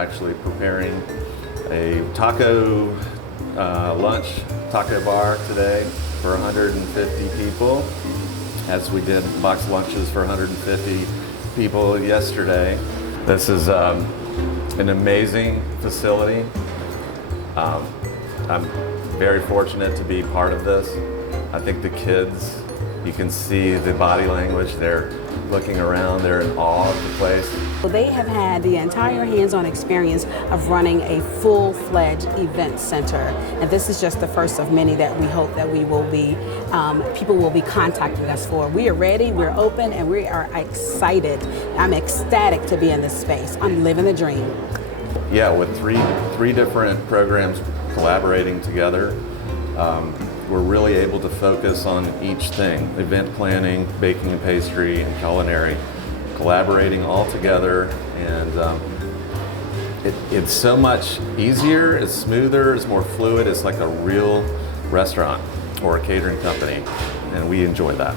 actually preparing a taco lunch, taco bar today for 150 people, as we did box lunches for 150 people yesterday. This is an amazing facility. I'm very fortunate to be part of this. I think the kids, you can see the body language, they're looking around, they're in awe of the place. Well, they have had the entire hands-on experience of running a full-fledged event center, and this is just the first of many that we hope that we will be, people will be contacting us for. We are ready, we're open, and we are excited. I'm ecstatic to be in this space. I'm living the dream. Yeah, with three different programs collaborating together, we're really able to focus on each thing: event planning, baking and pastry, and culinary, collaborating all together. And it's so much easier, it's smoother, it's more fluid. It's like a real restaurant or a catering company, and we enjoy that.